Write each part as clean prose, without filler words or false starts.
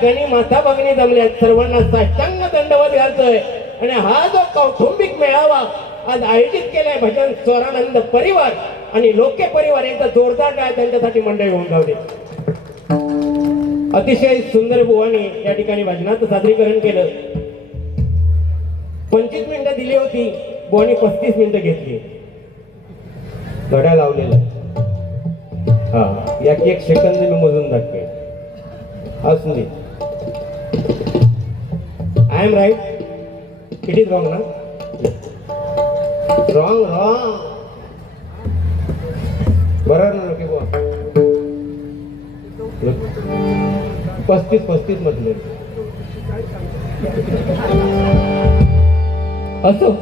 ठिकाणी माथा बघणे जमल्यात, सर्वांना साष्टांग दंडवत घालतोय आणि हा जो कौटुंबिक मेळावा आज आयोजित केलाय भजन स्वरानंद परिवार आणि लोके परिवार यांचा जोरदार टाळ्या त्यांच्यासाठी मंडळी होऊन जाऊ. अतिशय सुंदर बुवानी या ठिकाणी भजनाचं सादरीकरण केलं. 25 मिनिटं दिली होती, बुवानी 35 मिनिटं घेतली. घड्याळ लावलेलं हा, एक सेकंद मी मोजून दाखवे. असू दे. I am right, it is wrong ना? रॉंग रॉंग बरोबर ना लोके बुवा? 35 म्हटले. असो,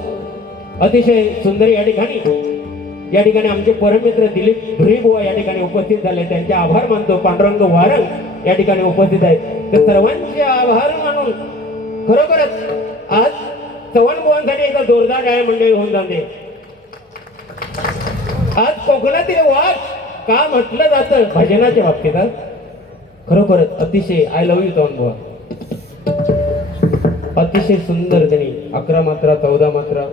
अतिशय सुंदर या ठिकाणी आमचे परममित्र दिलीप धुरीबुवा या ठिकाणी उपस्थित झाले. त्यांचे आभार मानतो. पांडुरंग वारंग या ठिकाणी उपस्थित आहेत. तर सर्वांचे आभार मानून खरोखरच आज चव्हाण बुवांसाठी एका जोरदार टाळ्या मंडळी होऊन जाते. आज कोकणातील वाघ का म्हटलं जातं भजनाच्या बाबतीत? खरोखरच अतिशय आय लव्ह यू चव्हाण बुवा. अतिशय सुंदर त्यांनी 11 मात्रा 14 मात्रा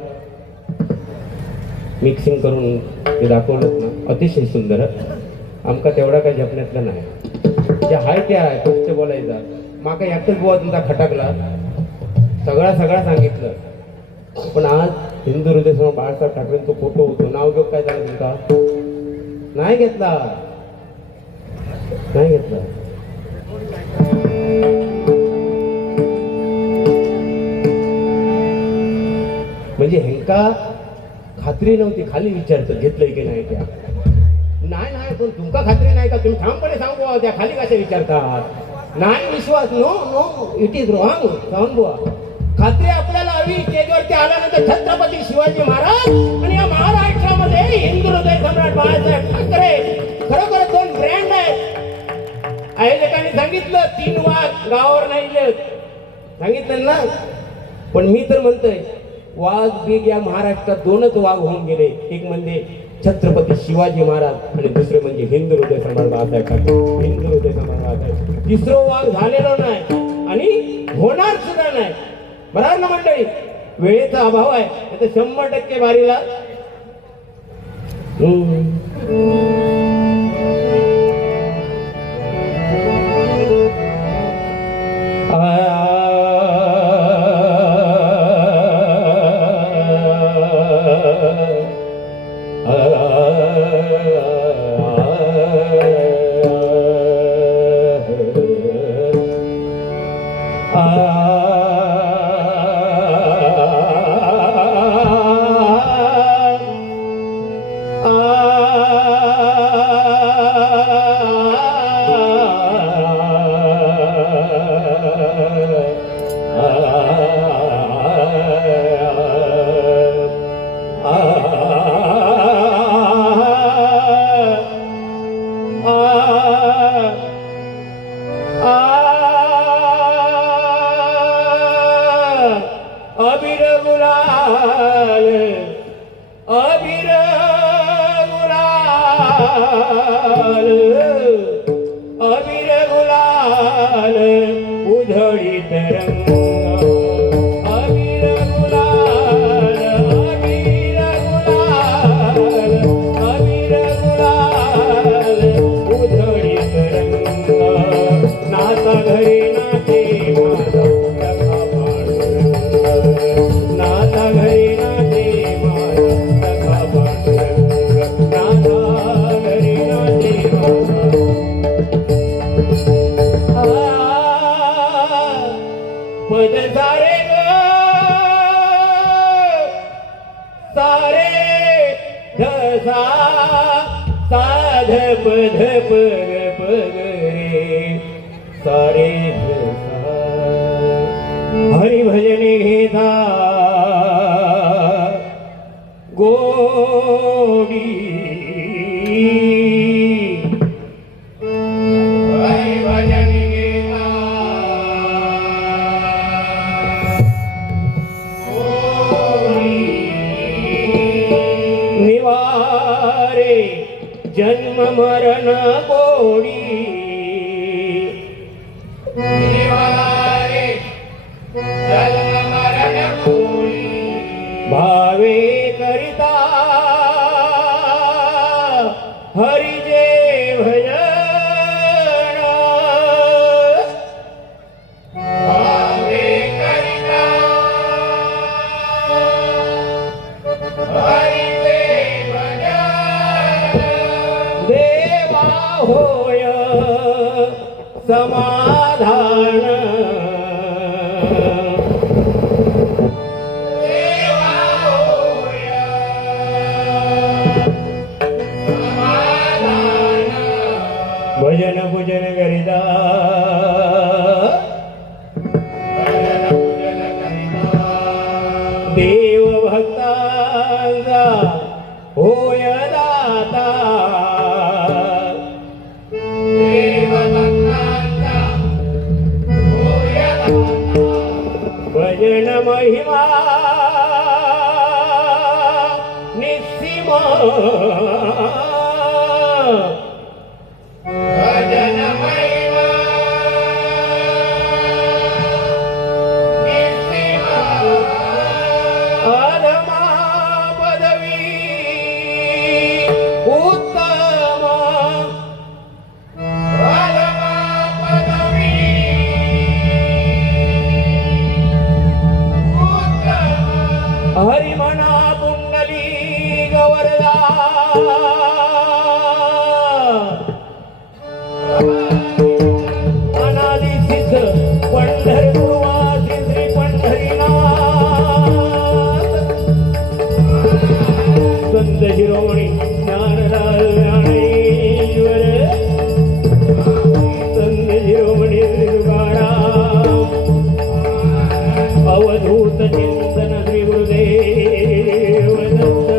मिक्सिंग करून ते दाखवलं ना, अतिशय सुंदर. आमका तेवढा काही जपण्यातलं नाही, जे हाय ते आहे फक्त बोलायचा. माका एकच बुवा तुमचा खटाकला, सगळा सांगितलं. पण आज हिंदू हृदय समोर बाळासाहेब ठाकरेंचा फोटो होतो, नाव घेऊ काय झालं तुमचा? नाही घेतला. म्हणजे हेंका खात्री नव्हती, खाली विचारतं घेतलंय की नाही. त्या नाही पण तुमका खात्री नाही का? तुम्ही ठामपणे सांगू, त्या खाली कशा विचारतात? नाही विश्वास. No it is wrong Chavan बुवा. खात्री आपल्याला हवी. स्टेजवरती आल्यानंतर छत्रपती शिवाजी महाराज आणि या महाराष्ट्रामध्ये हिंदू हृदय सम्राट बाळासाहेब ठाकरे खरोखर 2 ब्रँड आहेत. आयोजकांनी सांगितलं 3 वाघ गावावर नाही सांगितलं ना, पण मी तर म्हणतोय वाघ बीग या महाराष्ट्रात 2च वाघ होऊन गेले. एक म्हणजे छत्रपती शिवाजी महाराज आणि दुसरे म्हणजे हिंदू हृदय सम्राट बाळासाहेब ठाकरे. हिंदू हृदय सम्राट बाळासाहेब 3रं वाघ झालेलं नाही आणि होणार सुद्धा नाही. बरोबर ना मंडळी? वेळेचा अभाव आहे, आता 100% बारीला हरी भजने घेता गोडी हरी भजने घेता गोडी निवारे जन्म मरण गोडी निवारे हरी जे भजन भावे करिता हरी जे भजन देवा होय समाधान भजन पूजन करिता देव भक्तांचा होय दाता देव भक्तांचा होय दाता भजन महिमा निस्सीमा भजन महिमा निस्सीमा अधमा पदवी उत्तम अधमा पदवी उत्तम हरिमना कुंडली गवरदा अनादि सिद्ध पंढरपुरवासी श्री पंढरीनाथ संत शिरोमणी ज्ञानराज ज्ञानेश्वर संत शिरोमणी श्री तुकाराम अवधूत चिंतन श्री गुरुदेव दत्त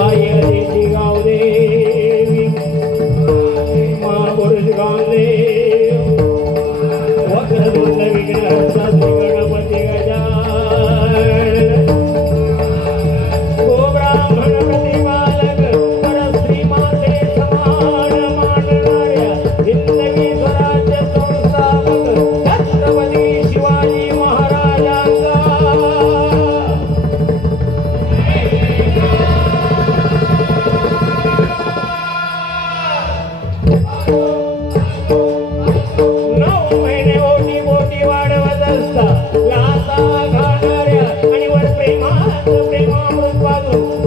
आय देशी गावदेवी महापुरुष गावदेव वक्रतुंड विघ्नहर्ता श्री गणपती गजानन गोब्राह्मण प्रतिपालक परश्री माते समान मानणाऱ्या हिंदवी स्वराज्य संस्थापक छत्रपती शिवाजी महाराजांचा नऊ महिने ओटी बोटी वाढवत असता लाता घालणाऱ्या आणि वर प्रेमात प्रेमामृत पाजून